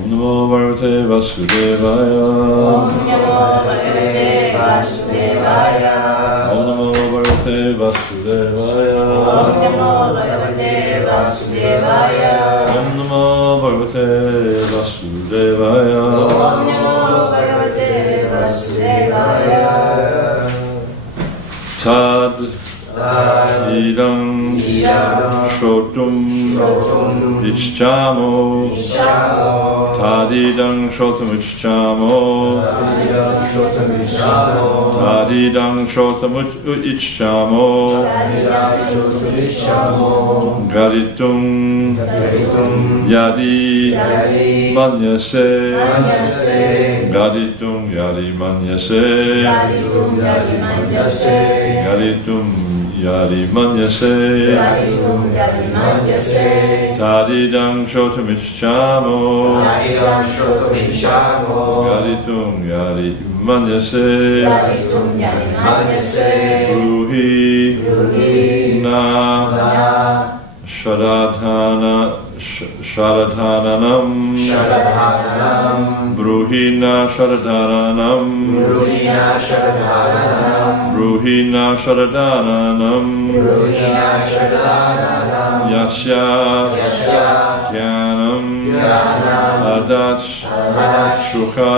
Om Namo Bhagavate Vasudevaya. Om Namo Bhagavate Vasudevaya. Om Namo Bhagavate Vasudevaya. Om Namo Bhagavate Vasudevaya. Om Namo Bhagavate Vasudevaya. Om Namo Bhagavate Vasudevaya. Tad idam shrotum ichchamo. Tad idam shrotum ichchamo. Tad idam shrotum ichchamo. Gaditum yadi manyase. Gaditum yadi manyase. Gaditum yadi manyase. Tadidam shotam ichchamo. Gaditum yadi manyase. Bruhi na sharadhananam. Bruhina sharadhananam. Bruhina sharadhananam. Yasya jnanam adachukha.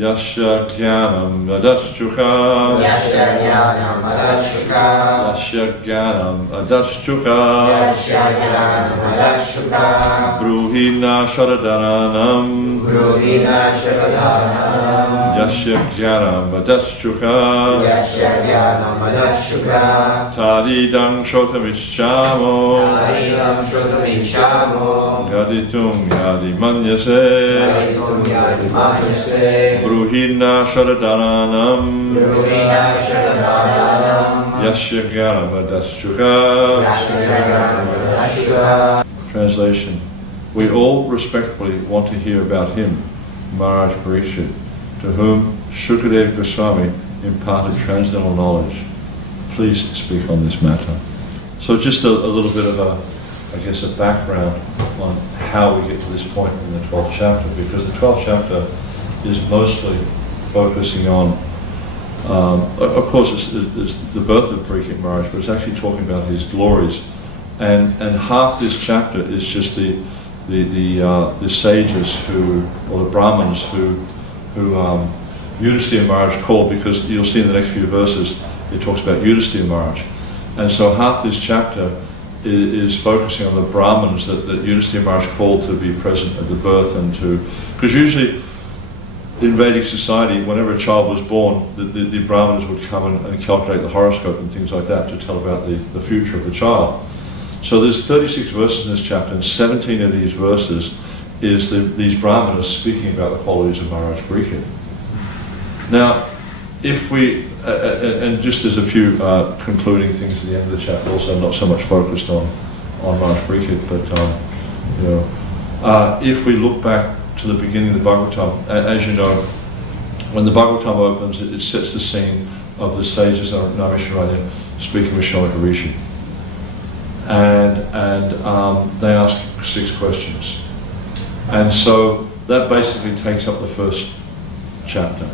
Yasya jnanam adachukha. Yasya jnanam adachukha. Bruhina sharadhananam. Yasya jnanam adachukha. Tadidam shotam ichchamo. Gaditum yadi manyase. Bruhina sharadhananam. Yasya jnanam adachukha. Translation. We all respectfully want to hear about him, Maharaj Parīkṣit, to whom Shukadeva Goswami imparted transcendental knowledge. Please speak on this matter. So just a little bit of a background on how we get to this point in the 12th chapter, because the 12th chapter is mostly focusing on, of course, it's the birth of Parīkṣit Maharaj, but it's actually talking about his glories. And half this chapter is just the sages or the Brahmins who Yudhisthira Maharaj called, because you'll see in the next few verses it talks about Yudhisthira Maharaj. And so half this chapter is focusing on the Brahmins that Yudhisthira Maharaj called to be present at the birth, and because usually in Vedic society, whenever a child was born, the Brahmins would come and calculate the horoscope and things like that to tell about the future of the child. So there's 36 verses in this chapter, and 17 of these verses is these Brahmanas speaking about the qualities of Maharaj Parīkṣit. Now, if we, and just as a few concluding things at the end of the chapter, also not so much focused on Maharaj Parīkṣit, but if we look back to the beginning of the Bhagavatam, as you know, when the Bhagavatam opens, it sets the scene of the sages of Nṛsiṁha speaking with Shamaka Rishi. And they ask 6 questions. And so that basically takes up the first chapter.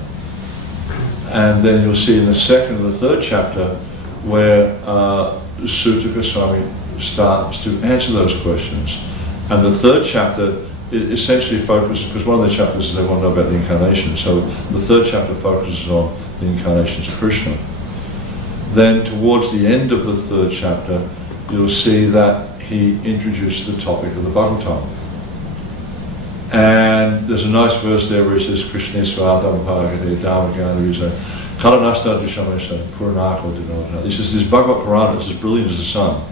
And then you'll see in the second and the third chapter where Sutta Goswami starts to answer those questions. And the third chapter it essentially focuses, because one of the chapters is they want to know about the incarnation, so the third chapter focuses on the incarnations of Krishna. Then towards the end of the third chapter, you'll see that he introduces the topic of the Bhagavatam. And there's a nice verse there where he says, Krishna Swadam Bhagavate Dhammaganarisa Karanasta Dishamesha Puranako Dinodana. He says, this Bhagavad Purana is as brilliant as the sun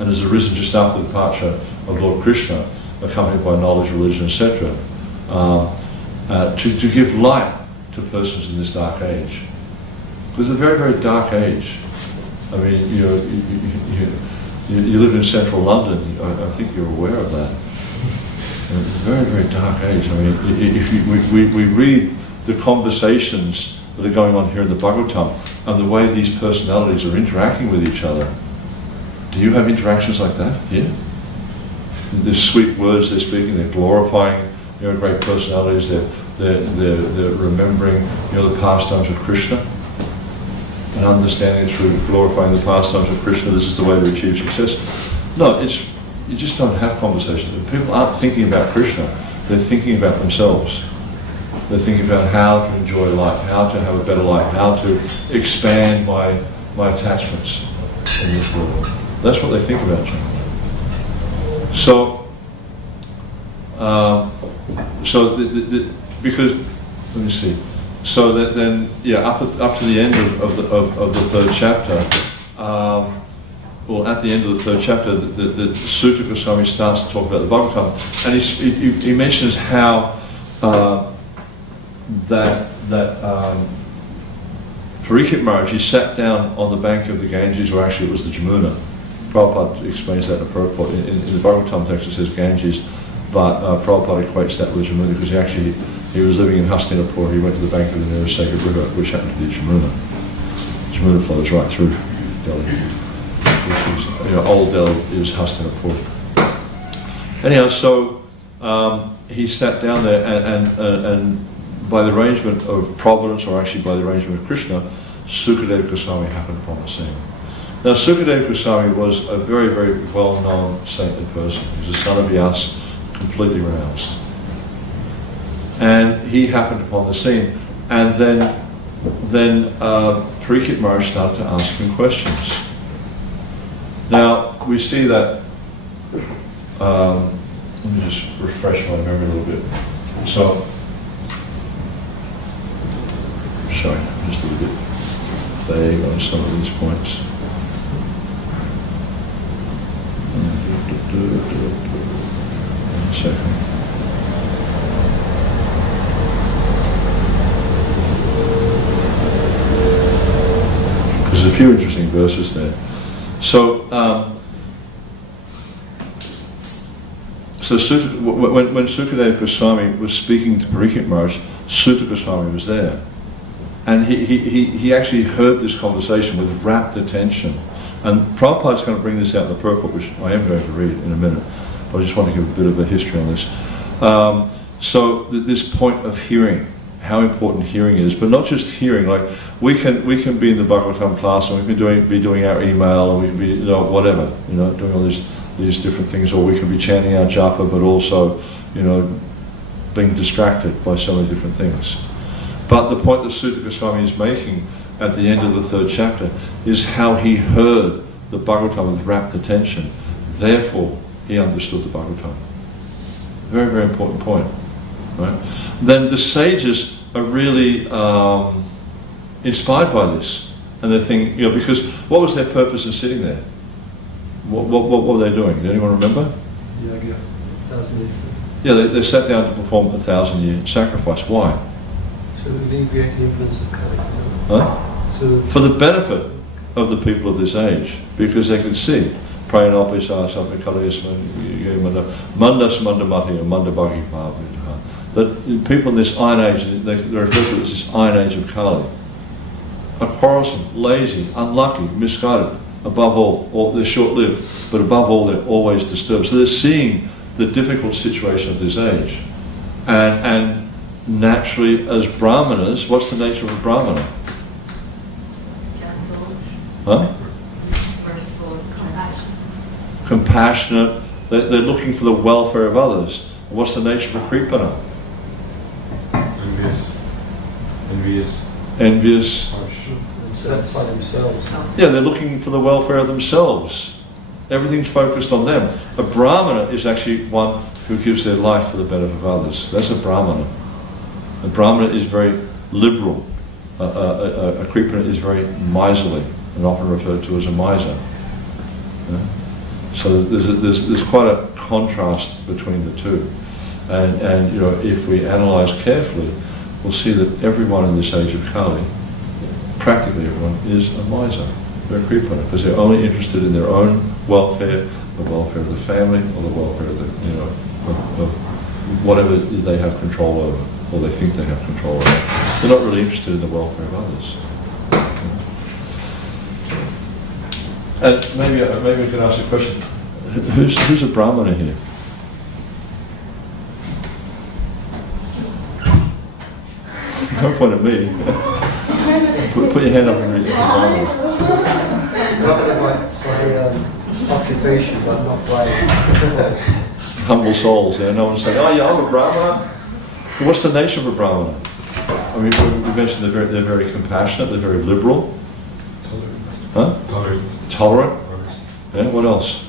and has arisen just after the departure of Lord Krishna, accompanied by knowledge, religion, etc., to give light to persons in this dark age. It's a very, very dark age. I mean, you live in central London, I think you're aware of that. It's a very, very dark age. I mean, if we read the conversations that are going on here in the Bhagavatam and the way these personalities are interacting with each other. Do you have interactions like that here? There's sweet words they're speaking, they're glorifying, great personalities, they're remembering, the pastimes of Krishna, and understanding through glorifying the pastimes of Krishna, this is the way to achieve success. No, you just don't have conversations. People aren't thinking about Krishna, they're thinking about themselves. They're thinking about how to enjoy life, how to have a better life, how to expand my attachments in this world. That's what they think about, generally. So, because, let me see. So that then, up to the end of the third chapter, well, at the end of the third chapter, the Sutta Goswami starts to talk about the Bhagavatam, and he mentions how that Parīkṣit Maharaj, he sat down on the bank of the Ganges, or actually it was the Jamuna. Prabhupada explains that in the Bhagavatam text it says Ganges, but Prabhupada equates that with Jamuna because he was living in Hastinapur. He went to the bank of the Nṛsiṁha River, which happened to be Jamuna. Jamuna flows right through Delhi, which is, old Delhi is Hastinapur. Anyhow, so he sat down there, and by the arrangement of Providence, or actually by the arrangement of Krishna, Sukadeva Goswami happened upon the scene. Now, Sukadeva Goswami was a very, very well-known saintly person. He was a son of Vyasa, completely renounced. And he happened upon the scene, and then Parīkṣit Maharaj started to ask him questions. Now, we see that, let me just refresh my memory a little bit. So, sorry, I'm just a little bit vague on some of these points. One second. There's a few interesting verses there. So, when Sukadeva Goswami was speaking to Parīkṣit Maharaj, Sutta Goswami was there. And he actually heard this conversation with rapt attention. And Prabhupada's going to bring this out in the purport, which I am going to read in a minute. But I just want to give a bit of a history on this. So this point of hearing, how important hearing is, but not just hearing. Like we can be in the Bhagavatam class, and we can be doing our email, and we can be whatever, doing all these different things, or we can be chanting our japa, but also being distracted by so many different things. But the point that Sutta Goswami is making at the end of the third chapter is how he heard the Bhagavatam with rapt attention. Therefore, he understood the Bhagavatam. Very, very important point. Right? Then the sages are really inspired by this, and they think, because what was their purpose in sitting there? What were they doing? Does anyone remember? Yeah, 1,000 years. Yeah, they sat down to perform a 1,000-year sacrifice. Why? So alleviate the influence of Kali. Huh? For the benefit of the people of this age, because they can see that people in this iron age, they refer to it as this iron age of Kali, are quarrelsome, lazy, unlucky, misguided. Above all, they're short-lived, but above all, they're always disturbed. So they're seeing the difficult situation of this age, and naturally, as brahmanas, what's the nature of a brahmana? Huh? Compassionate. They're looking for the welfare of others. What's the nature of a kripana? Envious. Satisfy themselves. Yeah, they're looking for the welfare of themselves. Everything's focused on them. A brahmana is actually one who gives their life for the benefit of others. That's a brahmana. A brahmana is very liberal. A kripana is very miserly, and often referred to as a miser. Yeah? So there's quite a contrast between the two, and if we analyse carefully, we'll see that everyone in this age of Kali, practically everyone, is a miser. They're a kripana because they're only interested in their own welfare, the welfare of the family, or the welfare of the of whatever they have control over, or they think they have control over. They're not really interested in the welfare of others. And maybe we can ask a question. Who's a brahmana here? Don't point at me. Put your hand up and read it. It's my occupation, but not by. Humble souls, yeah. No one's saying, oh, yeah, I'm a Brahmana. What's the nature of a Brahmana? I mean, we mentioned they're very compassionate, they're very liberal. Tolerant. Huh? Tolerant. Tolerant. Yeah, what else?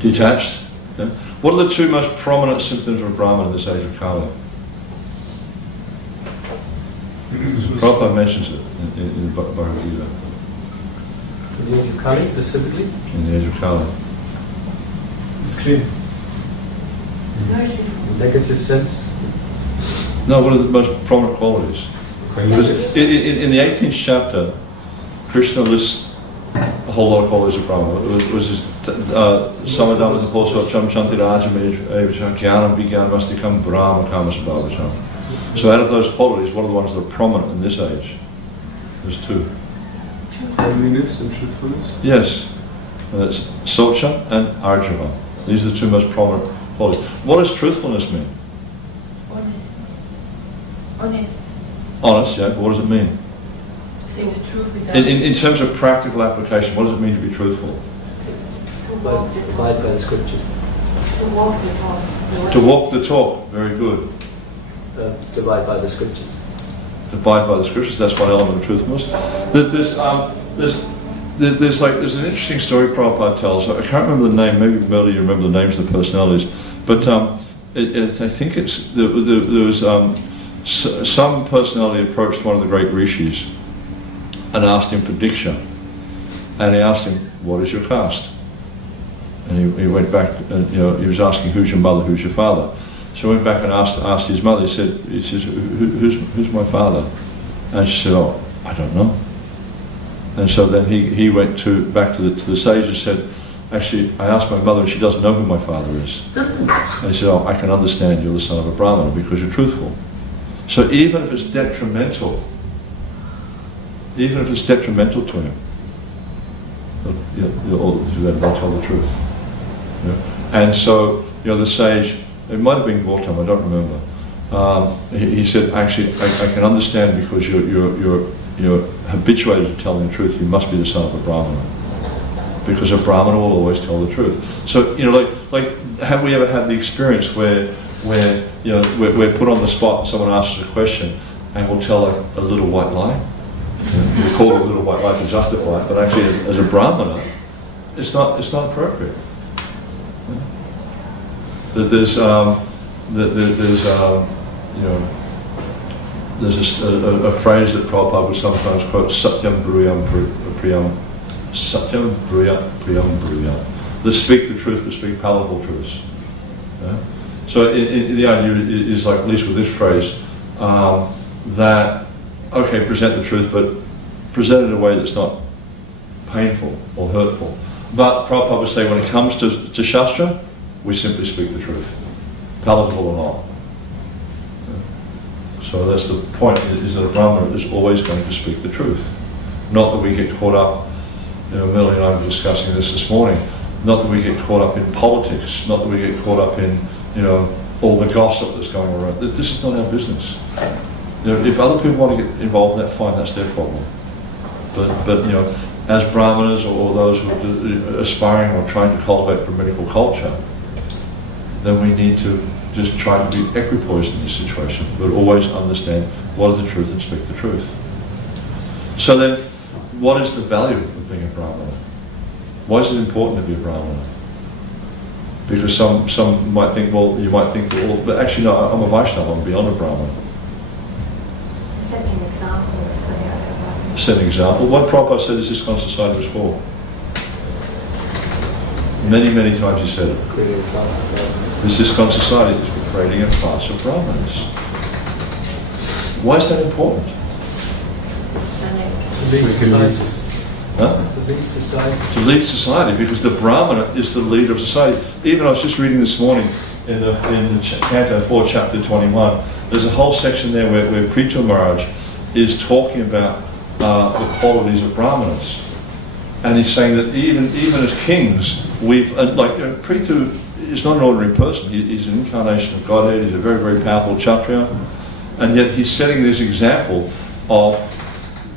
Detached. Yeah. What are the two most prominent symptoms of a Brahmana in this age of Kali? Prabhupada mentions it in the Bhagavad Gita. In the age of Kali, specifically? In the age of Kali. Screen. In negative sense? No, what are the most prominent qualities? Kindness. In the 18th chapter, Krishna lists a whole lot of qualities of Brahma. It was his Samadana Taposa Cham Chanti Rajam Jnanam Vijnanam Mastikam Brahma Kamasabhavacham. So out of those qualities, what are the ones that are prominent in this age? There's two. Friendliness and truthfulness. Yes. That's Socha and Arjava. These are the two most prominent qualities. What does truthfulness mean? Honest. Honest, yeah, but what does it mean? Say the truth without. In terms of practical application, what does it mean to be truthful? Abide by the scriptures. To walk the talk. To walk the talk, very good. Abide by the scriptures. To abide by the scriptures, that's one element of truthfulness. There's an interesting story Prabhupada tells. I can't remember the name, maybe Melody, you remember the names of the personalities, but I think there was some personality approached one of the great rishis and asked him for diksha. And he asked him, what is your caste? And he went back, he was asking, who's your mother, who's your father? So he went back and asked his mother, he says, who's my father? And she said, oh, I don't know. And so then he went back to the sage and said, actually, I asked my mother and she doesn't know who my father is. And he said, oh, I can understand you're the son of a Brahmana because you're truthful. So even if it's detrimental to him, they'll tell the truth. And so, the sage, it might have been Gautam, I don't remember. He said, actually, I can understand because you're habituated to telling the truth. You must be the son of a Brahmana, because a Brahmana will always tell the truth. So, like, have we ever had the experience where we're put on the spot and someone asks us a question and we'll tell like a little white lie? We call it a little white lie to justify it, but actually as a Brahmana, it's not appropriate. There's a phrase that Prabhupada would sometimes quote, Satyam Bruyam Priyam. Satyam Priyam Bruyam. Let's speak the truth, but speak palatable truths. Yeah? So the idea is like, at least with this phrase, that, okay, present the truth, but present it in a way that's not painful or hurtful. But Prabhupada would say, when it comes to Shastra, we simply speak the truth, palatable or not. So that's the point, is that a Brahmana is always going to speak the truth. Not that we get caught up, Melanie and I were discussing this morning, not that we get caught up in politics, not that we get caught up in, all the gossip that's going around. This is not our business. If other people want to get involved in that, fine, that's their problem. But as Brahmanas or those who are aspiring or trying to cultivate Brahminical culture, then we need to just try to be equipoised in this situation, but always understand what is the truth and speak the truth. So then, what is the value of being a Brahmana? Why is it important to be a Brahmana? Because some might think, well, you might think, well, but actually no, I'm a Vaishnava, I'm beyond a Brahmana. Setting examples for the other Brahmanas. Set an example. What Prabhupada said is this society was for? Many, many times he said it. Creating a class of Brahmanas. This ISKCON society is for creating a class of Brahmanas. Why is that important? To lead society. To lead society, because the Brahmana is the leader of society. Even I was just reading this morning in the Canto 4, Chapter 21, there's a whole section there where Prithu Maharaj is talking about the qualities of Brahmanas. And he's saying that even as kings, Prithu is not an ordinary person. He's an incarnation of Godhead. He's a very, very powerful Kshatriya. And yet he's setting this example of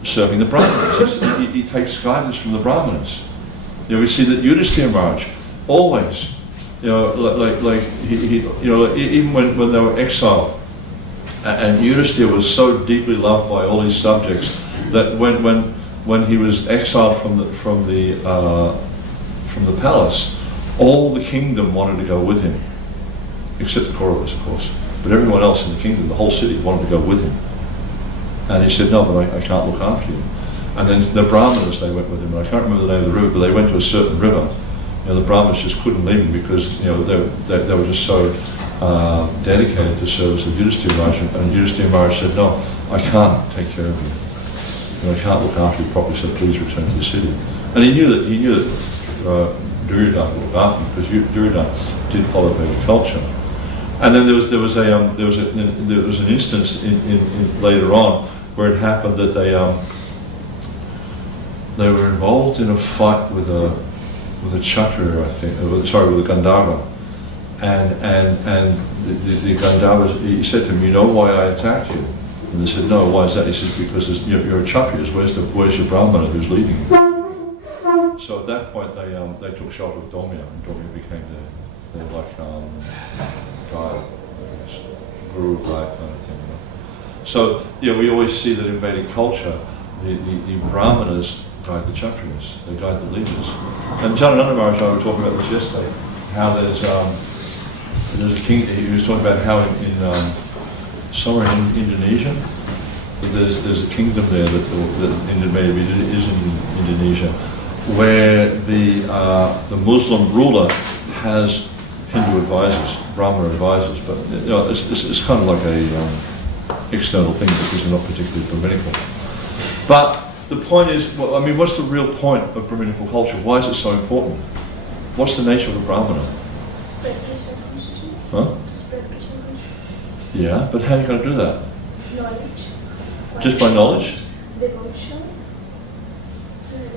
serving the Brahmanas. He takes guidance from the Brahmanas. You know, we see that Yudhishthira Maharaj always, you know, even when they were exiled, and Yudhishthira was so deeply loved by all his subjects that when he was exiled from the palace, all the kingdom wanted to go with him, except the Kauravas, of course. But everyone else in the kingdom, the whole city, wanted to go with him. And he said, no, but I can't look after you. And then the Brahmanas, they went with him. And I can't remember the name of the river, but they went to a certain river. You know, the Brahmanas just couldn't leave him because, you know, they were just so dedicated to service of Yudhishthira Maharaj. And Yudhishthira Maharaj said, no, I can't take care of you. You know, I can't look after you properly, so please return to the city. And he knew that Duryodhana would look after him, because Duryodhana did follow Vedic culture. And then there was an instance in later on where it happened that they were involved in a fight with a Kshatriya, I think, with a Gandharva, and the Gandharva, he said to him, you know why I attacked you? And they said, no, why is that? He says, because you're a Kshatriya, where's your Brahmana who's leading you? So at that point they took shelter of Domya, and Domya became their like guide, I guess, guru guide kind of thing. You know? So yeah, we always see that in Vedic culture, the Brahmanas guide the Kshatriyas, they guide the leaders. And Janananda Maharaj and I were talking about this yesterday, how there's a king. He was talking about how in somewhere in Indonesia, there's a kingdom there that maybe is in Indonesia, where the Muslim ruler has Hindu advisors, Brahmana advisors, but you know, it's kind of like a external thing because they're not particularly Brahminical. But the point is, well, I mean, what's the real point of Brahminical culture? Why is it so important? What's the nature of a Brahmana? Spread Krishna consciousness. Huh? Spread Krishna consciousness. Yeah, but how are you going to do that? Knowledge. Just by knowledge? Devotion.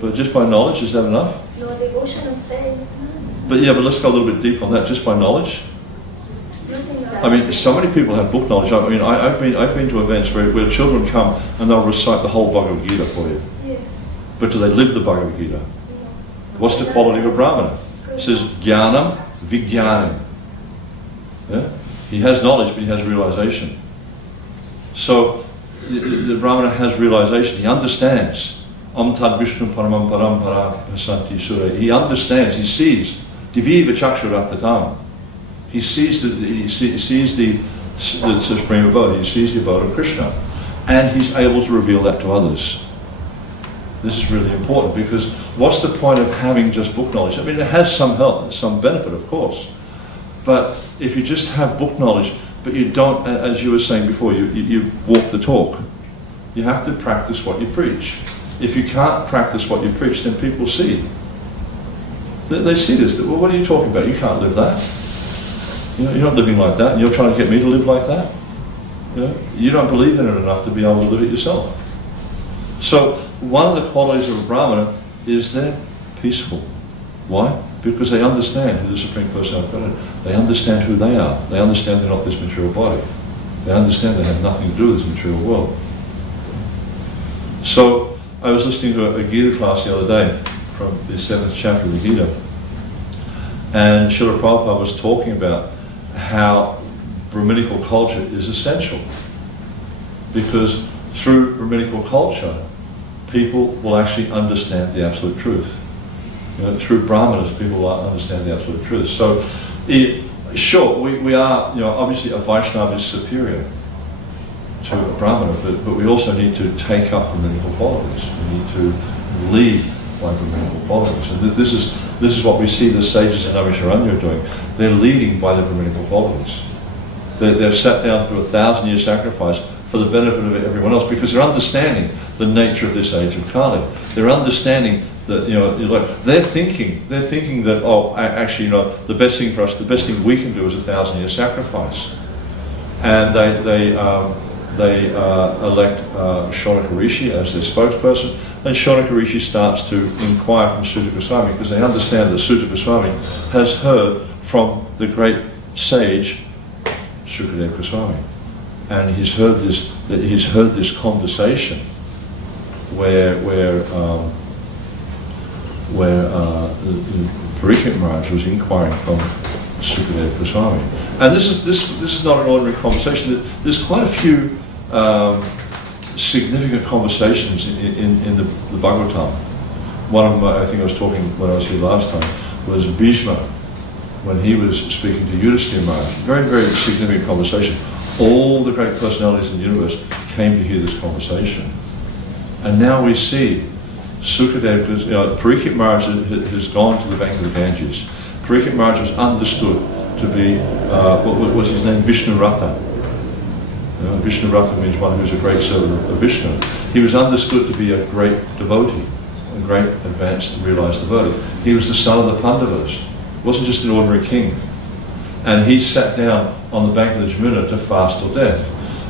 But just by knowledge, is that enough? No, devotion and faith. But yeah, but let's go a little bit deeper on that. Just by knowledge? Nothing else. I mean, so many people have book knowledge. I mean, I've been to events where children come and they'll recite the whole Bhagavad Gita for you. Yes. But do they live the Bhagavad Gita? No. What's the quality of a Brahmana? It says Jnanam Vijnanam. Yeah? He has knowledge, but he has realization. So the Brahmana has realization. He understands. Om Tad Vishnu Paramam Parampara Pasanti Sura. He understands. He sees. Diviva Chakshuratatam. He sees the Supreme Abode. He sees the abode of Krishna, and he's able to reveal that to others. This is really important, because what's the point of having just book knowledge? I mean, it has some help, some benefit, of course. But if you just have book knowledge, but you don't, as you were saying before, you walk the talk. You have to practice what you preach. If you can't practice what you preach, then people see. They see this. Well, what are you talking about? You can't live that. You know, you're not living like that, and you're trying to get me to live like that. You know, you don't believe in it enough to be able to live it yourself. So one of the qualities of a Brahmana is they're peaceful. Why? Because they understand who the Supreme Personality of Godhead is. They understand who they are. They understand they're not this material body. They understand they have nothing to do with this material world. So I was listening to a Gita class the other day from the 7th chapter of the Gita, and Srila Prabhupada was talking about how Brahminical culture is essential, because through Brahminical culture people will actually understand the absolute truth. You know, through Brahmanas people will understand the absolute truth. So sure, we are, you know, obviously a Vaishnava is superior to a Brahmana, but we also need to take up Brahminical qualities. We need to lead by Brahminical qualities. And this is what we see the sages in Nṛsiṁha doing. They're leading by the Brahminical qualities. They've sat down to 1,000-year sacrifice for the benefit of everyone else, because they're understanding the nature of this age of Kali. They're understanding that, you know, they're thinking that, oh, actually, you know, the best thing for us, the best thing we can do is 1,000-year sacrifice. And they elect Shaunaka Rishi as their spokesperson, and Shaunaka Rishi starts to inquire from Sutta Goswami, because they understand that Sutta Goswami has heard from the great sage Shukadev Goswami. and he's heard this conversation where Parīkṣit Maharaj was inquiring from Sukadeva Goswami. And this is not an ordinary conversation. There's quite a few significant conversations in the Bhagavatam. One of them, I think I was talking when I was here last time, was Bhishma, when he was speaking to Yudhisthira Maharaj. Very, very significant conversation. All the great personalities in the universe came to hear this conversation. And now we see Sukadeva, Parīkṣit Maharaj has gone to the bank of the Ganges. Parīkṣit Maharaj was understood to be, what was his name? Vishnurata. Vishnurata means one who's a great servant of Vishnu. He was understood to be a great devotee, a great advanced and realized devotee. He was the son of the Pandavas. He wasn't just an ordinary king. And he sat down on the bank of the Jamuna to fast till death.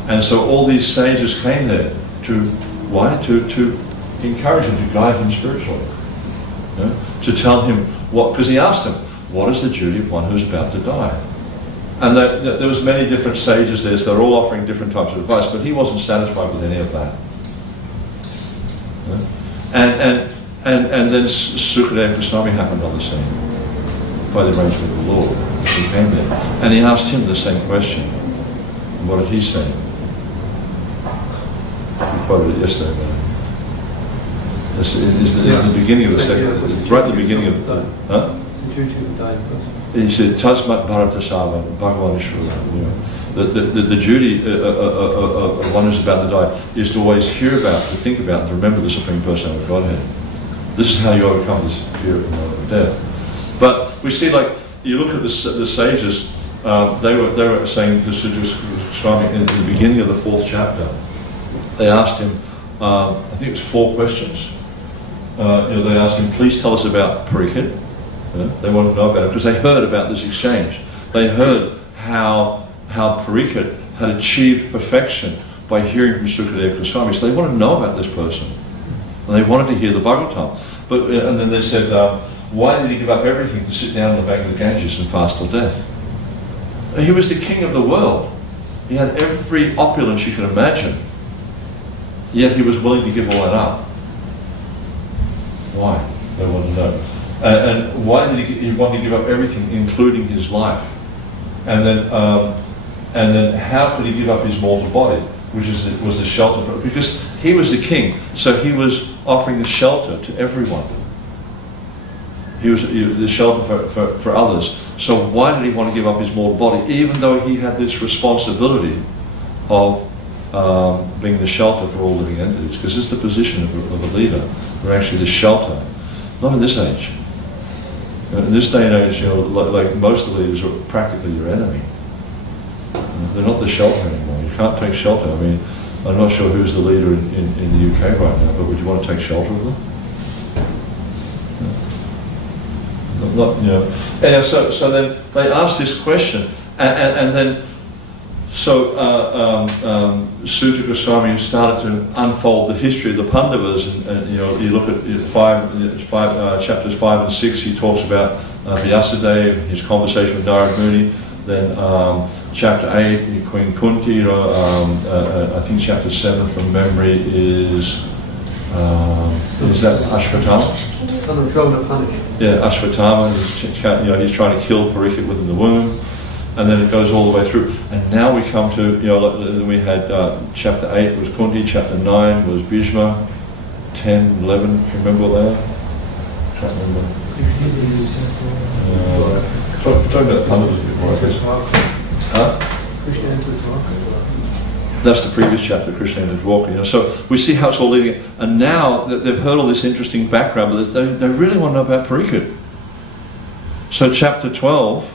And so all these sages came there to, why? To encourage him, to guide him spiritually. To tell him what, because he asked them, what is the duty of one who is about to die? And there was many different sages there, so they're all offering different types of advice, but he wasn't satisfied with any of that. And then Sukadeva Goswami happened on the scene by the arrangement of the Lord. He came there, and he asked him the same question. And what did he say? We quoted it yesterday. It's the beginning of the second. It's right at the beginning of the. Huh? He said, Tasmat Bharata Sava, Bhagavan Ishvara. The duty of one who's about to die is to always hear about, to think about, to remember the Supreme Personality of Godhead. This is how you overcome this fear of the moment of death. But we see, like, you look at the sages, they were saying to Sukadeva Goswami in the beginning of the 4th chapter, they asked him, I think it was 4 questions. They asked him, please tell us about Parīkṣit. They wanted to know about it because they heard about this exchange. They heard how Parīkṣit had achieved perfection by hearing from Sukadeva Goswami. So they wanted to know about this person. And they wanted to hear the Bhagavatam. And then they said, why did he give up everything to sit down on the bank of the Ganges and fast till death? He was the king of the world. He had every opulence you can imagine. Yet he was willing to give all that up. Why? They want to know. And why did he want to give up everything, including his life? And then how could he give up his mortal body, which was the shelter for? Because he was the king, so he was offering the shelter to everyone. He was the shelter for others. So why did he want to give up his mortal body, even though he had this responsibility of being the shelter for all living entities? Because it's the position of a leader. We're actually the shelter. Not in this age. In this day and age, like most of the leaders are practically your enemy. They're not the shelter anymore. You can't take shelter. I mean, I'm not sure who's the leader in the UK right now, but would you want to take shelter of them? And so then they asked this question, and then Sukadeva Goswami started to unfold the history of the Pandavas, and you look at chapters 5 and 6. He talks about Vyasadeva, his conversation with Narad Muni. Then chapter 8, Queen Kunti. I think chapter 7 from memory is that Ashvatthama? Yeah, Ashvatthama. He's trying to kill Parīkṣit within the womb. And then it goes all the way through. And now we come to, we had chapter 8 was Kunti, chapter 9 was Bhishma, 10, 11, can you remember what they are? Can't remember. Talking about Pandavas a bit more, I guess. Huh? That's the previous chapter, Krishna entered walking. So we see how it's all leading. And now that they've heard all this interesting background, but they really want to know about Parīkṣit. So chapter 12,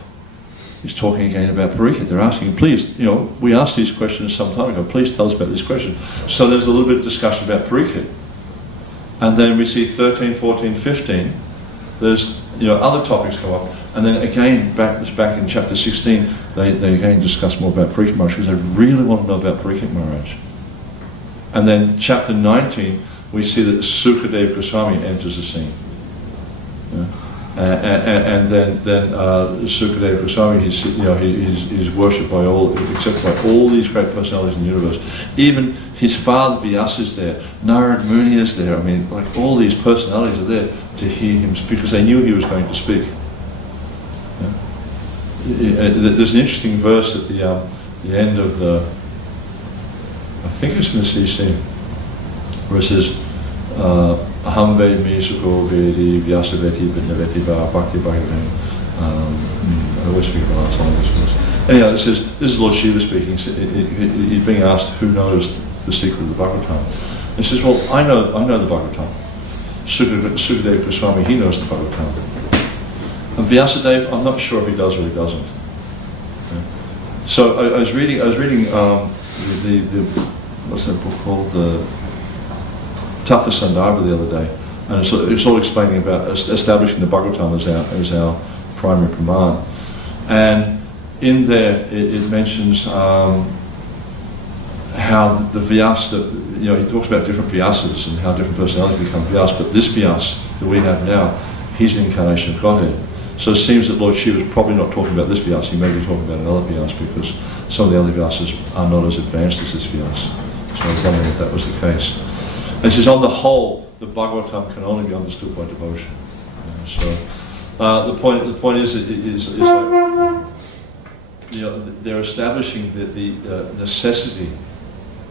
he's talking again about Parīkṣit. They're asking, please, we asked these questions some time ago, please tell us about this question. So there's a little bit of discussion about Parīkṣit. And then we see 13, 14, 15, there's, other topics come up. And then again, back in chapter 16, they again discuss more about Parīkṣit Maharaj, because they really want to know about Parīkṣit Maharaj. And then chapter 19, we see that Sukadeva Goswami enters the scene. And then Sukadeva Goswami, he's worshipped by all, except by all these great personalities in the universe. Even his father Vyasa is there, Narad Muni is there. I mean, like all these personalities are there to hear him speak because they knew he was going to speak. There's an interesting verse at the end of the, I think it's in the Nṛsiṁha, where it says, Aham Vedmi Sukho Vedi Vyasaveti Vidnaveti Va Bhakti Bhagavan. I always speak about some of this verse. Anyhow, it says, this is Lord Shiva speaking. He's being asked who knows the secret of the Bhagavatam. He says, well, I know the Bhagavatam. Sukadeva Goswami, he knows the Bhagavatam. And Vyasadeva, I'm not sure if he does or he doesn't. So I was reading the what's that book called, the Tattva Sandarbha the other day, and it's all explaining about establishing the Bhagavatam as our primary praman. And in there it mentions how the Vyasa, he talks about different Vyasas and how different personalities become Vyasa, but this Vyasa that we have now, he's the incarnation of Godhead. So it seems that Lord Shiva is probably not talking about this Vyasa, he may be talking about another Vyasa because some of the other Vyasas are not as advanced as this Vyasa. So I was wondering if that was the case. And it says, on the whole, the Bhagavatam can only be understood by devotion. So the point is they're establishing the necessity,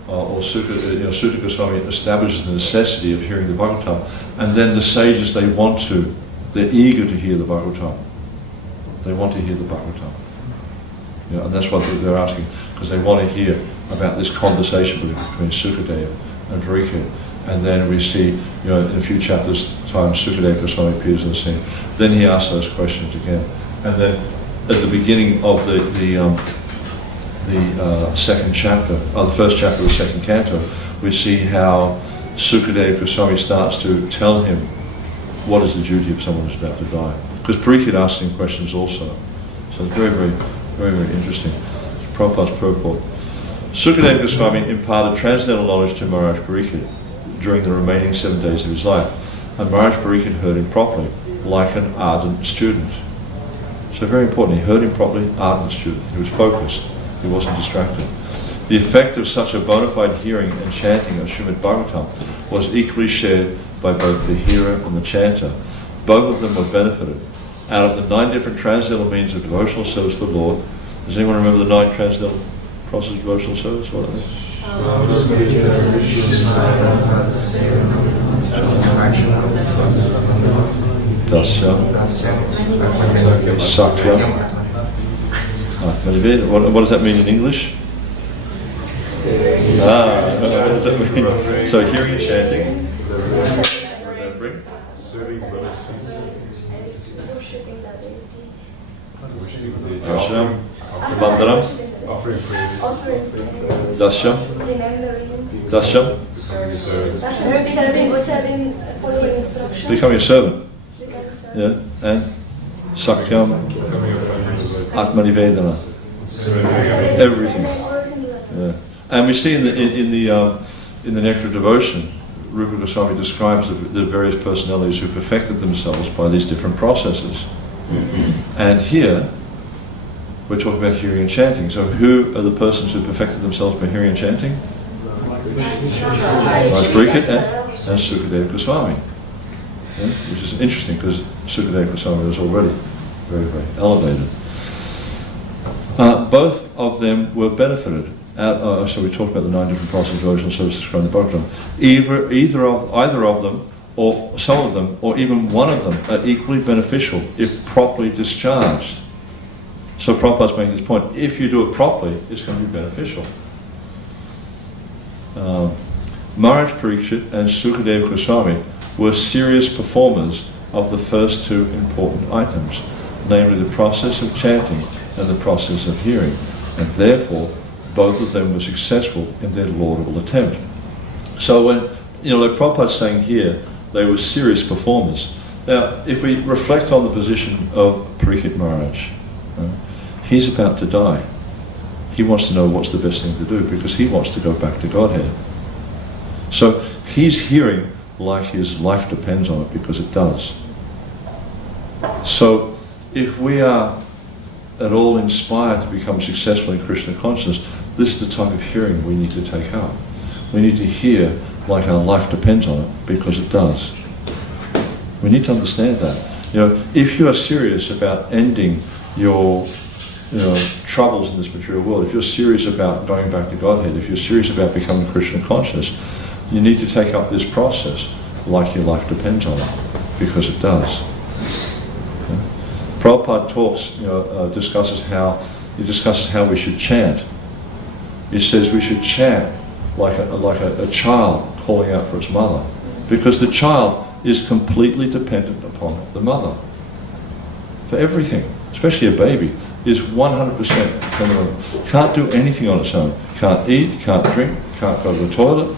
or Sutta Goswami establishes the necessity of hearing the Bhagavatam, and then the sages, they're eager to hear the Bhagavatam. They want to hear the Bhagavatam. And that's what they're asking, because they want to hear about this conversation between Sukadeva and Parīkṣit. And then we see, in a few chapters' time, Sukadeva Goswami appears on the scene. Then he asks those questions again. And then at the beginning of the second chapter, or the first chapter of the second canto, we see how Sukadeva Goswami starts to tell him what is the duty of someone who's about to die. Because Parīkṣit asks him questions also. So it's very, very, very, very interesting. Prabhupada's purport. Sukadeva Goswami imparted transcendental knowledge to Maharaj Parīkṣit during the remaining 7 days of his life, and Maharaj Parīkṣit heard him properly, like an ardent student. So very important, he heard him properly, ardent student. He was focused, he wasn't distracted. The effect of such a bona fide hearing and chanting of Srimad Bhagavatam was equally shared by both the hearer and the chanter. Both of them were benefited. Out of the 9 different transcendental means of devotional service for the Lord, does anyone remember the 9 transcendental processes of devotional service? What are they? Dāsa, Sakya, Atmaniveda. What does that mean in English? What does that mean? So hearing and chanting, remembering, Darshanam, Vandanam, Dasyam, Dasyam, becoming a servant. Yeah, and Sakyam, Atmanivedana, everything. Yeah. And we see in the Nectar of Devotion, Rupa Goswami describes the various personalities who perfected themselves by these different processes. And here, we're talking about hearing and chanting. So who are the persons who perfected themselves by hearing and chanting? Parīkṣit and Sukadeva Goswami. Yeah? Which is interesting because Sukadeva Goswami was already very, very elevated. Both of them were benefited. So we talked about the 9 different processes of devotional service described in the Bhagavatam. Either of them, or some of them, or even one of them, are equally beneficial if properly discharged. So Prabhupada's making this point, if you do it properly, it's going to be beneficial. Maharaj Parīkṣit and Sukadeva Goswami were serious performers of the first 2 important items, namely the process of chanting and the process of hearing, and therefore both of them were successful in their laudable attempt. So when, like Prabhupada's saying here, they were serious performers. Now, if we reflect on the position of Parīkṣit Maharaj, he's about to die. He wants to know what's the best thing to do because he wants to go back to Godhead. So he's hearing like his life depends on it because it does. So if we are at all inspired to become successful in Krishna consciousness, this is the type of hearing we need to take up. We need to hear like our life depends on it, because it does. We need to understand that. If you are serious about ending your troubles in this material world, if you're serious about going back to Godhead, if you're serious about becoming Krishna conscious, you need to take up this process like your life depends on it, because it does. Prabhupada discusses how we should chant. He says we should chant like a child calling out for its mother, because the child is completely dependent upon the mother for everything. Especially a baby is 100% dependent on it. Can't do anything on its own. Can't eat, can't drink, can't go to the toilet,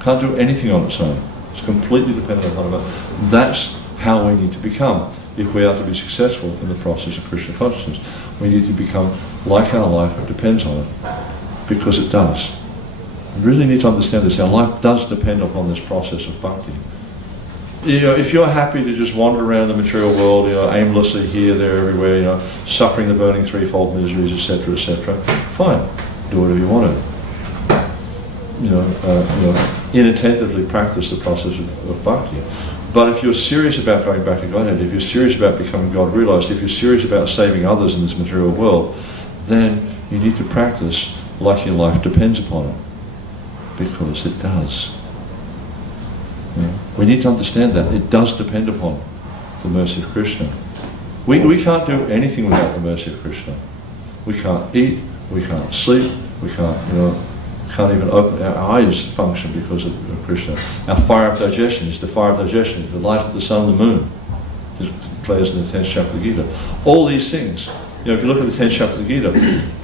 can't do anything on its own. It's completely dependent upon the mother. That's how we need to become if we are to be successful in the process of Krishna consciousness. We need to become like our life depends on it, because it does. We really need to understand this. Our life does depend upon this process of bhakti. If you're happy to just wander around the material world, aimlessly here, there, everywhere, suffering the burning threefold miseries, etc., etc., fine, do whatever you want to. Inattentively practice the process of bhakti. But if you're serious about going back to Godhead, if you're serious about becoming God realized, if you're serious about saving others in this material world, then you need to practice like your life depends upon it, because it does. We need to understand that it does depend upon the mercy of Krishna. We can't do anything without the mercy of Krishna. We can't eat, we can't sleep, we can't even open our eyes function because of Krishna. Our fire of digestion is the fire of digestion, the light of the sun and the moon. This declares in the 10th chapter of the Gita. All these things, if you look at the 10th chapter of the Gita,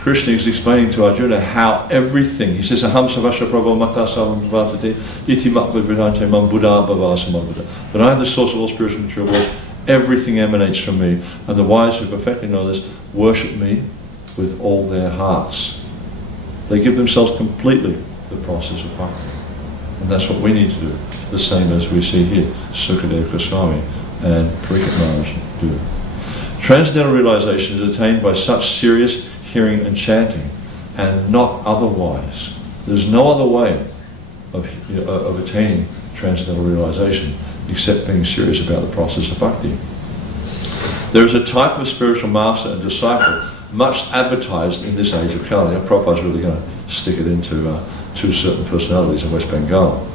Krishna is explaining to Arjuna how everything, he says, Aham savasya prabho mata savam bhavatati iti makva vidante mam buddha bhavasam buddha. But I am the source of all spiritual material worlds. Everything emanates from me. And the wise who perfectly know this worship me with all their hearts. They give themselves completely to the process of bhakti. And that's what we need to do. The same as we see here, Sukadeva Goswami and Parīkṣit Maharaj do. Transcendental realization is attained by such serious hearing and chanting, and not otherwise. There's no other way of attaining transcendental realization except being serious about the process of bhakti. There is a type of spiritual master and disciple much advertised in this age of Kali. Prabhupada's really going to stick it into two certain personalities in West Bengal.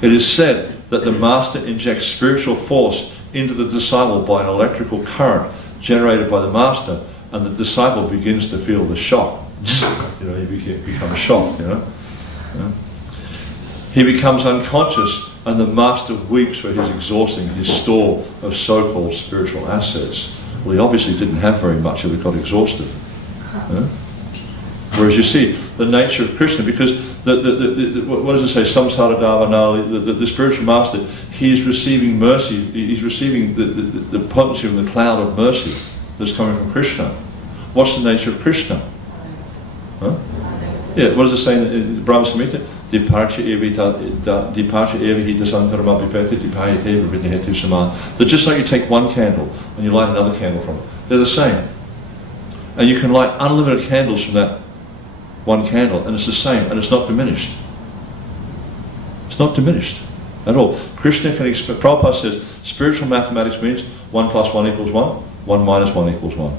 It is said that the master injects spiritual force into the disciple by an electrical current generated by the master, and the disciple begins to feel the shock. He becomes shocked. He becomes unconscious, and the master weeps for his exhausting his store of so-called spiritual assets. Well, he obviously didn't have very much if he got exhausted. Whereas you see the nature of Krishna, because what does it say? Samsara Davanali, the spiritual master, he's receiving mercy, he's receiving the potency of the cloud of mercy that's coming from Krishna. What's the nature of Krishna? Yeah, what does it say in Brahma Samhita? That just like you take one candle and you light another candle from it, they're the same. And you can light unlimited candles from that one candle, and it's the same, and it's not diminished. It's not diminished at all. Krishna can expand. Prabhupada says spiritual mathematics means 1 + 1 = 1, 1 - 1 = 1.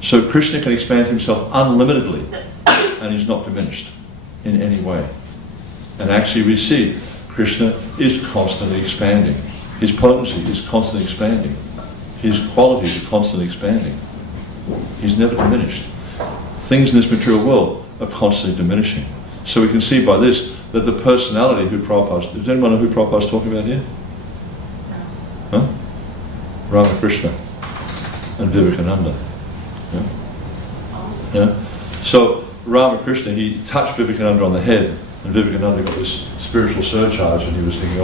So Krishna can expand himself unlimitedly, and he's not diminished in any way. And actually we see Krishna is constantly expanding. His potency is constantly expanding. His qualities are constantly expanding. He's never diminished. Things in this material world are constantly diminishing. So we can see by this that the personality who Prabhupada, does anyone know who Prabhupada's talking about here? Ramakrishna and Vivekananda. So Ramakrishna, he touched Vivekananda on the head, and Vivekananda got this spiritual surcharge, and he was thinking,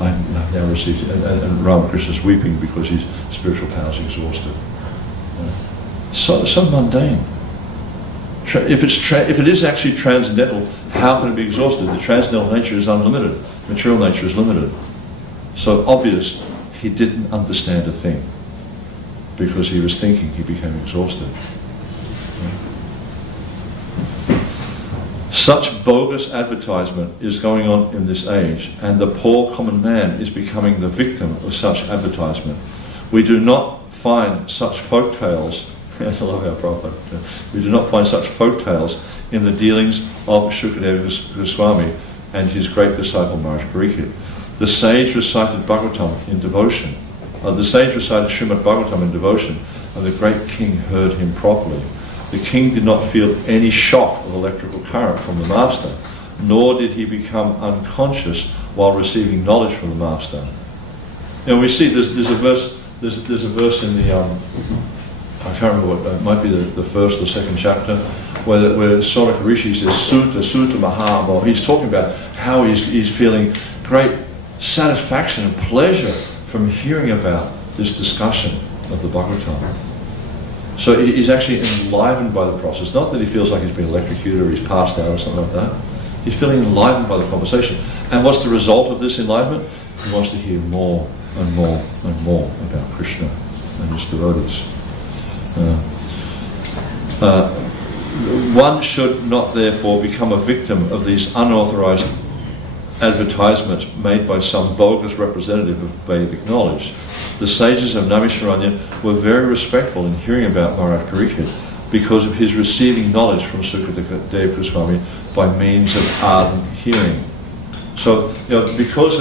I've now received it. And Ramakrishna's weeping because his spiritual power is exhausted. So mundane. If it is actually transcendental, how can it be exhausted? The transcendental nature is unlimited. Material nature is limited. So obvious, he didn't understand a thing. Because he was thinking, he became exhausted. Such bogus advertisement is going on in this age, and the poor common man is becoming the victim of such advertisement. We do not find such folk tales. I love our Prabhupada. We do not find such folk tales in the dealings of Shukadeva Goswami and his great disciple Maharaj Parīkṣit. The sage recited Bhagavatam in devotion. The sage recited Srimad Bhagavatam in devotion, and the great king heard him properly. The king did not feel any shock of electrical current from the master, nor did he become unconscious while receiving knowledge from the master. You know, we see there's a verse. There's a verse in the I can't remember what it might be the first or second chapter where Sauraka Rishi says Sutta Mahamo. He's talking about how he's feeling great satisfaction and pleasure from hearing about this discussion of the Bhagavatam. So he's actually enlivened by the process. Not that he feels like he's been electrocuted or he's passed out or something like that. He's feeling enlivened by the conversation. And what's the result of this enlivenment? He wants to hear more and more and more about Krishna and his devotees. One should not therefore become a victim of these unauthorized advertisements made by some bogus representative of Vedic knowledge. The sages of Nṛsiṁha were very respectful in hearing about Maharaj Parīkṣit because of his receiving knowledge from Sukadeva Goswami by means of ardent hearing. So, because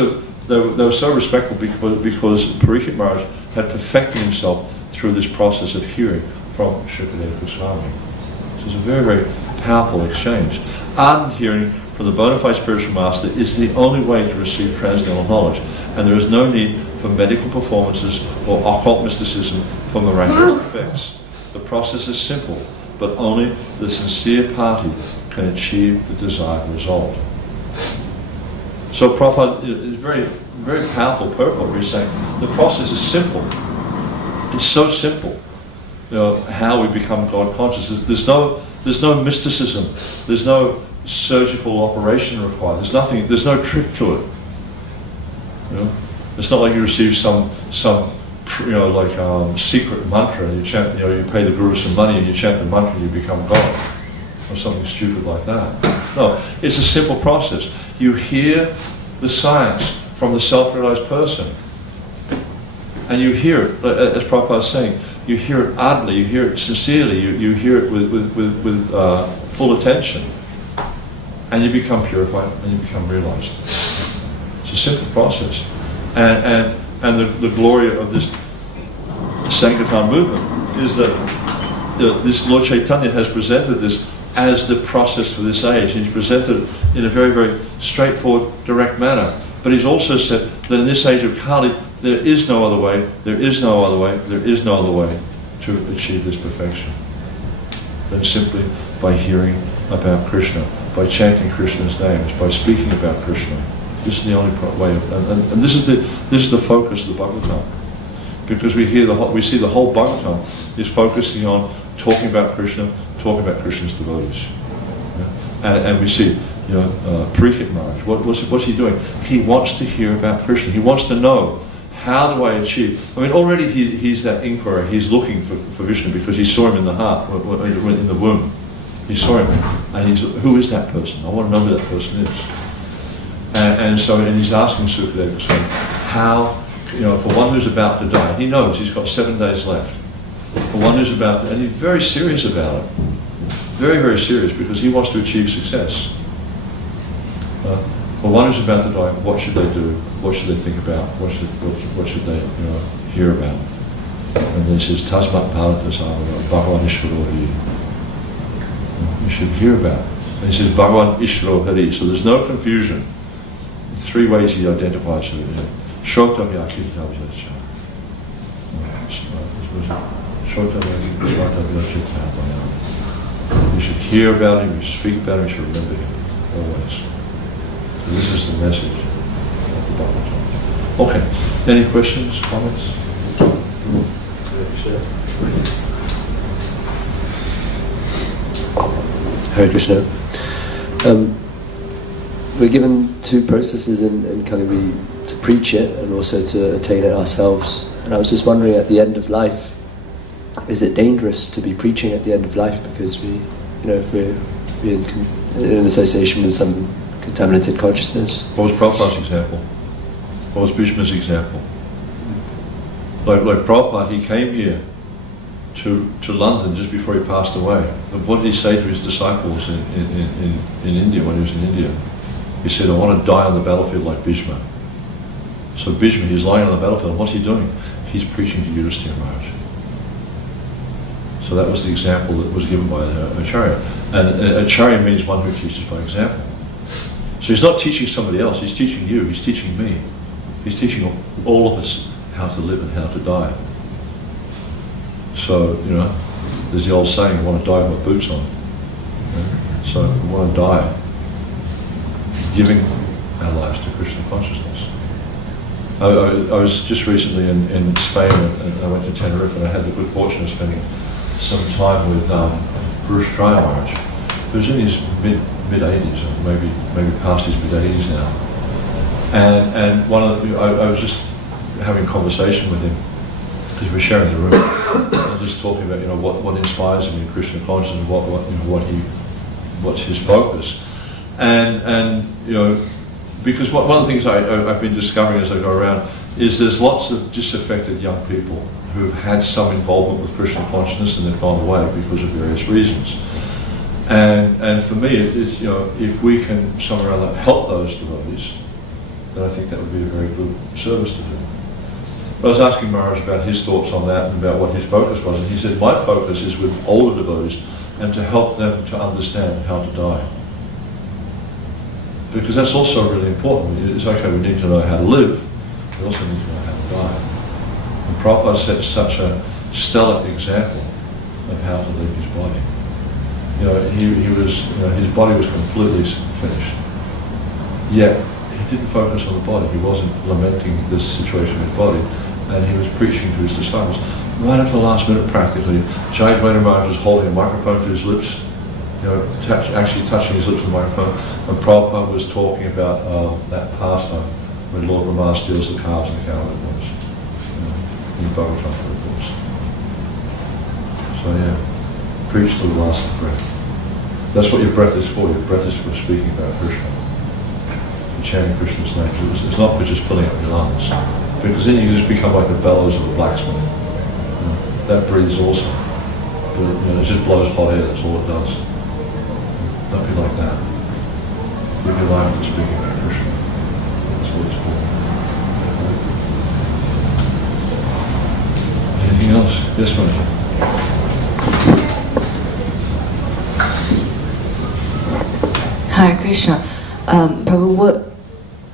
they were so respectful because Parīkṣit Maharaj had perfected himself through this process of hearing from Sukadeva Goswami. So it's a very, very powerful exchange. Ardent hearing from the bona fide spiritual master is the only way to receive transcendental knowledge, and there is no need for medical performances or occult mysticism for miraculous effects. The process is simple, but only the sincere party can achieve the desired result. So Prabhupada is very, very powerful purport where he's saying the process is simple. It's so simple. How we become God conscious. There's no mysticism. There's no surgical operation required. There's no trick to it. It's not like you receive some secret mantra and you chant, you pay the guru some money and you chant the mantra and you become God. Or something stupid like that. No, it's a simple process. You hear the science from the self-realized person. And you hear it, as Prabhupada is saying, you hear it ardently, you hear it sincerely, you hear it with full attention. And you become purified and you become realized. It's a simple process. And the glory of this Sankirtan movement is that this Lord Chaitanya has presented this as the process for this age. He's presented it in a very, very straightforward, direct manner. But he's also said that in this age of Kali, there is no other way, there is no other way, there is no other way to achieve this perfection than simply by hearing about Krishna, by chanting Krishna's names, by speaking about Krishna. This is the only way of, and this is the focus of the Bhagavatam, because we see the whole Bhagavatam is focusing on talking about Krishna, talking about Krishna's devotees, and we see Parīkṣit Maharaj. What's he doing? He wants to hear about Krishna. He wants to know, how do I achieve? I mean, already he's that inquirer. He's looking for Vishnu because he saw him in the heart, in the womb. He saw him, and who is that person? I want to know who that person is. And he's asking Sukadeva Goswami, how, for one who's about to die, he knows he's got 7 days left. For one who's about to, and he's very serious about it. Very, very serious, because he wants to achieve success. For one who's about to die, what should they do? What should they think about? What should they hear about? And then he says, Tasmat Bhavatasava, Bhagavan Ishvaro Hari. You should hear about it. And he says, Bhagavan Ishvaro Hari. So there's no confusion. 3 ways he identifies it. Shotavya Kirtavya. You should hear about him, you should speak about him, you should remember him always. So this is the message of the Bhagavatam. Okay, any questions, comments? Hare Krishna. We're given 2 processes in Kali. preach it and also to attain it ourselves. And I was just wondering, at the end of life, is it dangerous to be preaching at the end of life because if we're in association with some contaminated consciousness? What was Prabhupada's example? What was Bhishma's example? Like Prabhupada, he came here to London just before he passed away. What did he say to his disciples in India when he was in India? He said, I want to die on the battlefield like Bhishma. So Bhishma, he's lying on the battlefield, and what's he doing? He's preaching to Yudhisthira Maharaj. So that was the example that was given by Acharya. And Acharya means one who teaches by example. So he's not teaching somebody else, he's teaching you, he's teaching me. He's teaching all of us how to live and how to die. So, there's the old saying, I want to die with my boots on. So we want to die giving our lives to Krishna consciousness. I was just recently in Spain, and I went to Tenerife, and I had the good fortune of spending some time with Parīkṣit Maharaj, who's in his mid-80s, or maybe past his mid-80s now. And I was just having a conversation with him, because we were sharing the room, and just talking about what inspires him in Krishna consciousness, what's his focus, and because one of the things I've been discovering as I go around is there's lots of disaffected young people who've had some involvement with Krishna consciousness and they've gone away because of various reasons. And for me, it's if we can somehow or other help those devotees, then I think that would be a very good service to do. I was asking Maharaj about his thoughts on that and about what his focus was, and he said, my focus is with older devotees and to help them to understand how to die. Because that's also really important. It's okay, we need to know how to live, we also need to know how to die. And Prabhupada set such a stellar example of how to leave his body. His body was completely finished. Yet, he didn't focus on the body. He wasn't lamenting this situation in his body. And he was preaching to his disciples. Right up to the last minute, practically, Jayadvaita Maharaj was holding a microphone to his lips, actually touching his lips to the microphone. And Prabhupada was talking about that pastime when Lord Brahma steals the calves and the cow horns. In Bhagavatam, of course. So preach to the last breath. That's what your breath is for. Your breath is for speaking about Krishna. And chanting Krishna's name. It's not for just filling up your lungs. Because then you just become like the bellows of a blacksmith. That breathes also. But it just blows hot air, that's all it does. Don't be like that. Live your life to speaking about Krishna. That's what it's for. Anything else? Yes, Maharaj. Hare Krishna. Prabhu,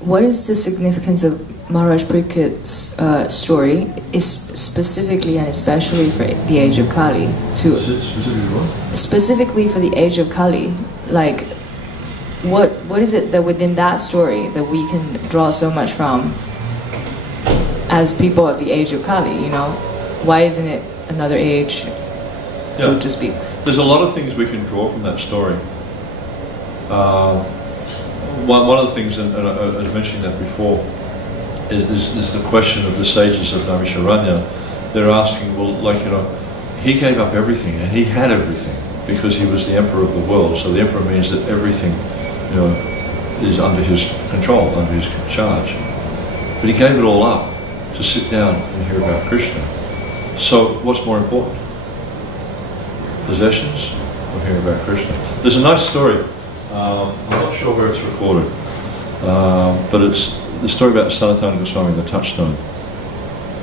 what is the significance of Maharaj Parīkṣit's story is specifically and especially for the age of Kali? Specifically what? Specifically for the age of Kali, like what is it that within that story that we can draw so much from as people of the age of Kali? Why isn't it another age, so to speak? There's a lot of things we can draw from that story. One of the things, and I was mentioning that before, is the question of the sages of Nṛsiṁha. They're asking, he gave up everything, and he had everything, because he was the emperor of the world. So the emperor means that everything, is under his control, under his charge. But he gave it all up to sit down and hear about Krishna. So what's more important? Possessions or hearing about Krishna? There's a nice story. I'm not sure where it's recorded, but it's the story about Sanatana Goswami, the touchstone.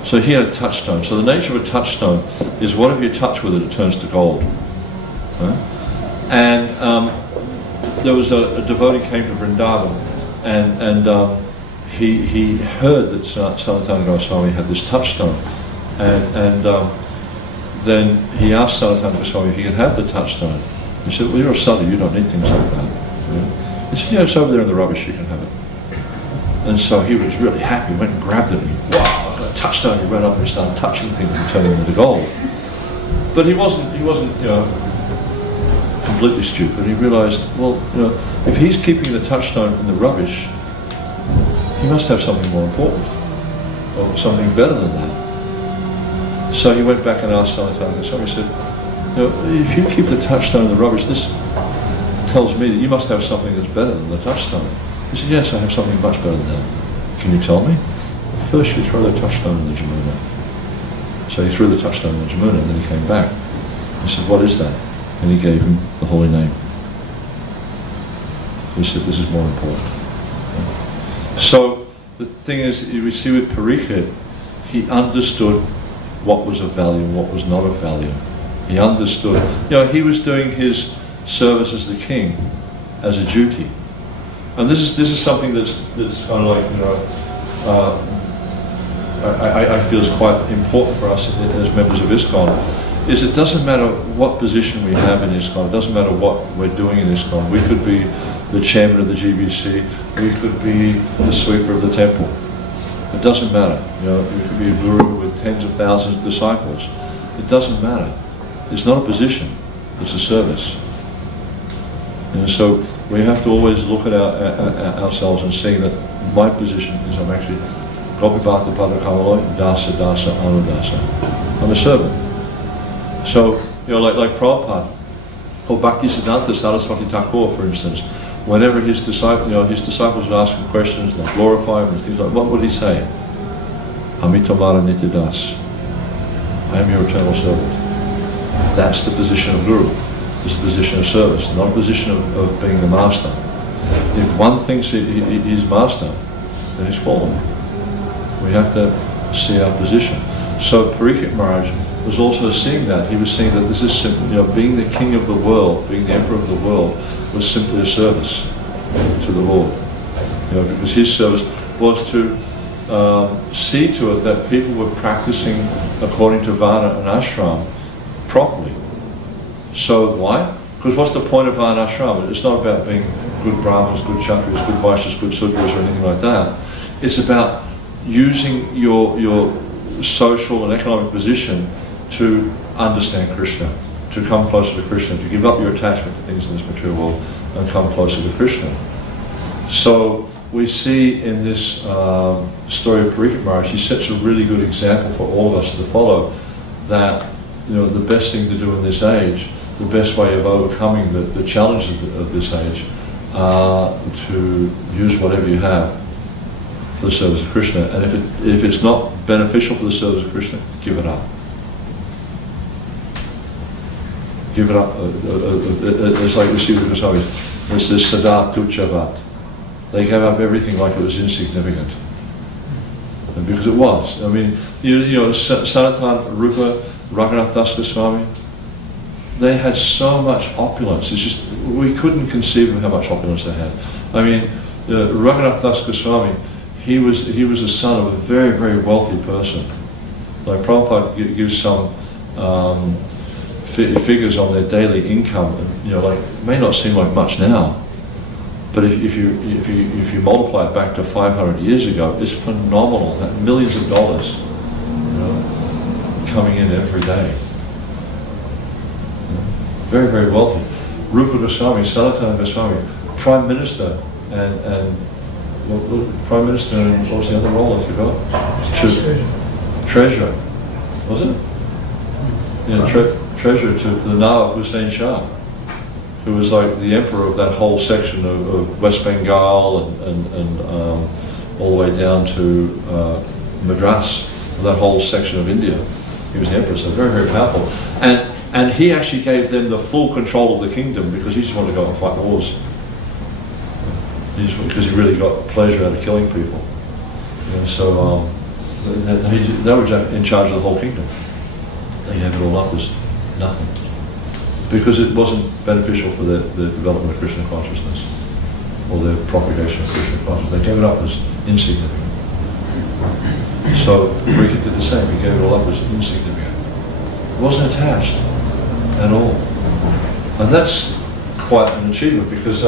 So he had a touchstone. So the nature of a touchstone is whatever you touch with it turns to gold. Right? And there was a devotee came to Vrindavan, and he heard that Sanatana Goswami had this touchstone, and then he asked Sanatana Goswami if he could have the touchstone. He said, well, you're a sadhu, you don't need things like that. He said, it's over there in the rubbish, you can have it. And so he was really happy, he went and grabbed it, and wow, a touchstone, he ran up and he started touching things and turning them into gold. But he wasn't completely stupid. He realized, if he's keeping the touchstone in the rubbish, he must have something more important, or something better than that. So he went back and asked Sanatana Goswami, he said, if you keep the touchstone in the rubbish, this tells me that you must have something that's better than the touchstone. He said, yes, I have something much better than that. Can you tell me? First you throw the touchstone in the Jamuna. So he threw the touchstone in the Jamuna, and then he came back. He said, what is that? And he gave him the holy name. He said, this is more important. So the thing is, we see with Parīkṣit, he understood what was of value and what was not of value. He understood, he was doing his service as the king as a duty. And this is something that's kind of like, I feel is quite important for us as members of ISKCON, is it doesn't matter what position we have in ISKCON, it doesn't matter what we're doing in ISKCON. We could be the chairman of the GBC, we could be the sweeper of the temple. It doesn't matter. We could be a guru with tens of thousands of disciples. It doesn't matter. It's not a position, it's a service. And so we have to always look at ourselves and see that my position is I'm actually Gopibhakta Padakamaloi, dāsa, dāsa, anudāsa. I'm a servant. So, like Prabhupada, or Bhaktisiddhanta Saraswati Thakur, for instance, whenever his disciples would ask him questions, they glorify him and things like that, what would he say? Amitamara Nityadas. I am your eternal servant. That's the position of Guru. It's a position of service, not a position of being the master. If one thinks he's master, then he's fallen. We have to see our position. So Parīkṣit Maharaj was also seeing that. He was seeing that this is simply, being the king of the world, being the emperor of the world, was simply a service to the Lord. Because his service was to see to it that people were practicing according to Varna and Ashram properly. So why? Because what's the point of Varna Ashram? It's not about being good Brahmins, good Kshatriyas, good Vaishyas, good Sudras or anything like that. It's about using your social and economic position to understand Krishna, to come closer to Krishna, to give up your attachment to things in this material world and come closer to Krishna. So we see in this story of Parīkṣit Maharaj, he sets a really good example for all of us to follow, that the best thing to do in this age, the best way of overcoming the challenges of this age, to use whatever you have for the service of Krishna. And if it's not beneficial for the service of Krishna, give it up. Give it up. It's like we see with the Goswamis. It's this Sada Tuchavat. They gave up everything like it was insignificant. And because it was. I mean, Sanatana, Rupa, Raghunath Das Goswami, they had so much opulence. It's just, we couldn't conceive of how much opulence they had. I mean, Raghunath Das Goswami, he was the son of a very, very wealthy person. Like Prabhupada gives some figures on their daily income, and, it may not seem like much now, but if you multiply it back to 500 years ago, it's phenomenal. Millions of dollars, coming in every day. Very, very wealthy. Rupa Goswami, Sanatana Goswami, Prime Minister, and Prime Minister, and what was the other role that you got? Treasurer, was it? Yeah, treasurer to the Nawab Hussain Shah, who was like the emperor of that whole section of West Bengal and all the way down to Madras, that whole section of India. He was the emperor, so very, very powerful. And he actually gave them the full control of the kingdom because he just wanted to go and fight wars. Because he really got pleasure out of killing people. So they were in charge of the whole kingdom. They gave it all up as nothing. Because it wasn't beneficial for the development of Krishna consciousness or the propagation of Krishna consciousness. They gave it up as insignificant. So Parīkṣit did the same. He gave it all up as insignificant. It wasn't attached at all. And that's quite an achievement because,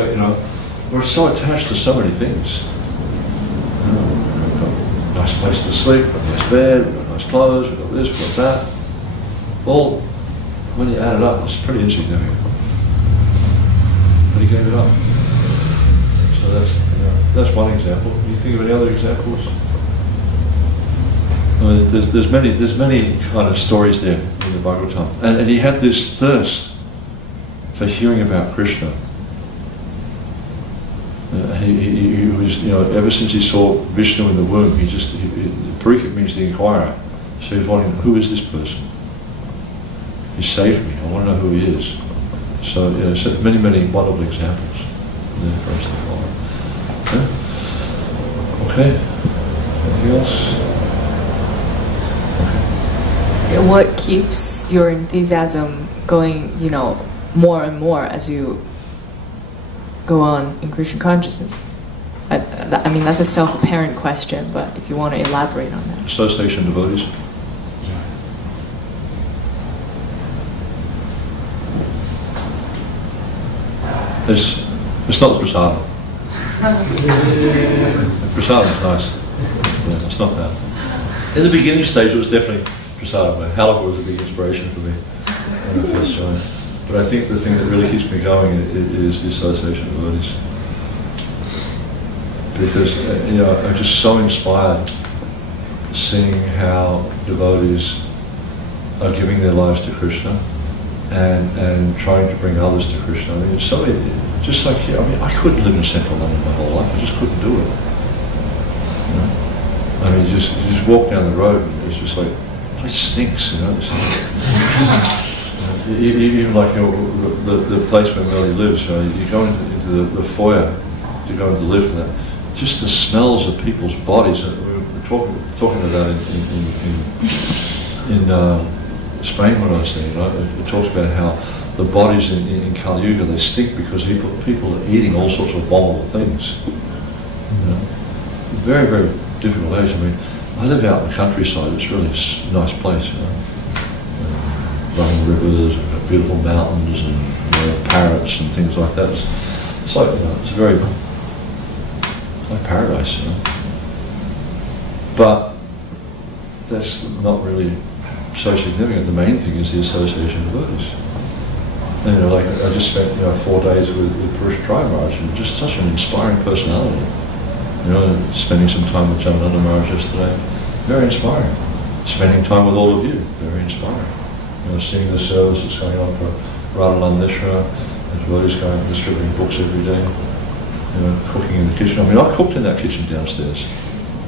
we're so attached to so many things. We've got a nice place to sleep, we've got a nice bed, we've got nice clothes, we've got this, we've got that. Well, when you add it up, it's pretty insignificant. But he gave it up. So So that's one example. Can you think of any other examples? I mean, there's many kind of stories there in the Bhagavatam, and he had this thirst for hearing about Krishna. He was, ever since he saw Vishnu in the womb, Parīkṣit means the inquirer. So he was wondering, who is this person? He saved me. I want to know who he is. So, so many wonderful examples there for us to follow. Okay. Anything else? Okay. What keeps your enthusiasm going, more and more as you go on in Krishna consciousness? I mean, that's a self-apparent question, but if you want to elaborate on that. Association devotees. It's not the prasadam. The prasadam is nice. Yeah, it's not that. In the beginning stage, it was definitely prasadam. Halakha was a big inspiration for me when I first joined. But I think the thing that really keeps me going is the association of devotees. Because I'm just so inspired seeing how devotees are giving their lives to Krishna and trying to bring others to Krishna. I mean, it's so just like here. I mean, I couldn't live in central London my whole life. I just couldn't do it. I mean, you just walk down the road and it's just like, it stinks, Even like the place where Melly lives, you go into the foyer to go into the lift, and that just the smells of people's bodies. And we were talking about that in Spain when I was there. It talks about how the bodies in Kali Yuga, they stink because people are eating all sorts of abominable things. Very, very difficult age. I mean, I live out in the countryside. It's really a nice place, running rivers, and beautiful mountains, and parrots and things like that. It's like it's like paradise, But that's not really so significant. The main thing is the association of devotees. And like I just spent 4 days with Parīkṣit Maharaj, and just such an inspiring personality. Spending some time with Jamananda Maharaj yesterday, very inspiring. Spending time with all of you, very inspiring. Seeing the service that's going on for Radhananda Nṛsiṁha, the devotees going and distributing books every day, cooking in the kitchen. I mean, I cooked in that kitchen downstairs.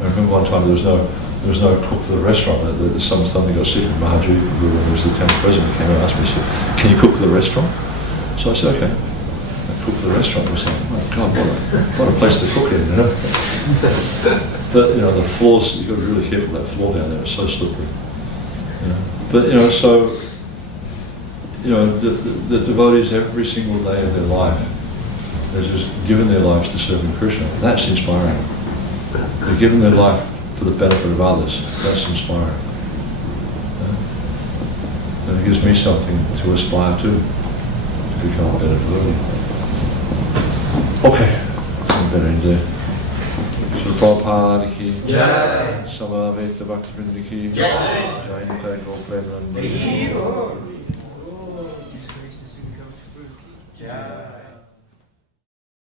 I remember one time there was no cook for the restaurant. Something got sick, and Maharaj, who was the town president, came and asked me, said, "Can you cook for the restaurant?" So I said, "Okay." I cooked for the restaurant. I was like, "Oh God, what a place to cook in, But the floors, you've got to be really careful with that floor down there. It's so slippery. But so the devotees every single day of their life, they're just given their lives to serving Krishna. That's inspiring. They're giving their life for the benefit of others. That's inspiring. And it gives me something to aspire to become a better devotee. Okay, I'm better in there. Srila Prabhupada ki Jai, Samaveta Bhaktivinoda ki Jai, Jainita Gopremananda. Jai.